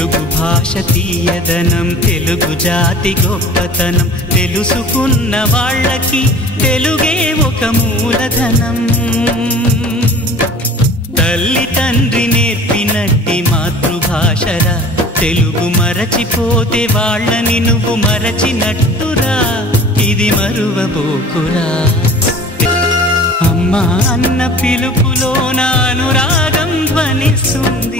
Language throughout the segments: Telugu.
తెలుగు భాష తీయదనం తెలుగు జాతి గొప్పతనం తెలుసుకున్న వాళ్ళకి తెలుగే ఒక మూలధనం తల్లి తండ్రి నేర్పినట్టి మాతృభాషరా తెలుగు మరచిపోతే వాళ్ళని నువ్వు మరచినట్టురా ఇది మరువబోకురా అమ్మా అన్న పిలుపులోన అనురాగం ధ్వనిస్తుంది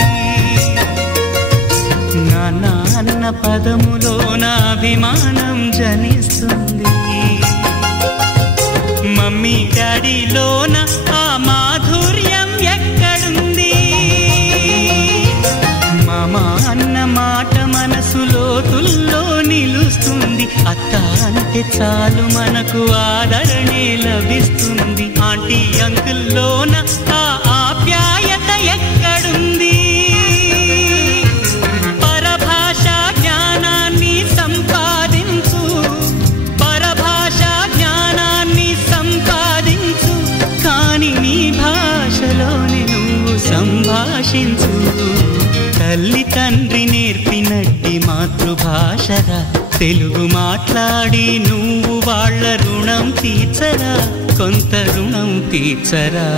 నాన్న అన్న పదములోన అభిమానం జనిస్తుంది మమ్మీ డాడీలోన ఆ మాధుర్యం ఎక్కడుంది మామా అన్న మాట మనసులో తుల్లో నిలుస్తుంది అత్త అంటే చాలు మనకు ఆదరణే లభిస్తుంది ఆంటీ అంకుల్లోన ఆ ఆప్యాయత ఎక్కడుంది పరభాషా జ్ఞానాన్ని సంపాదించు పరభాషా జ్ఞానాన్ని సంపాదించు కాని నీ భాషలోనే నువ్వు సంభాషించు తల్లి తండ్రి నేర్పినట్టి మాతృభాషరా తెలుగు మాట్లాడి నువ్వు వాళ్ళ రుణం తీర్చరా కొంత రుణం తీర్చరా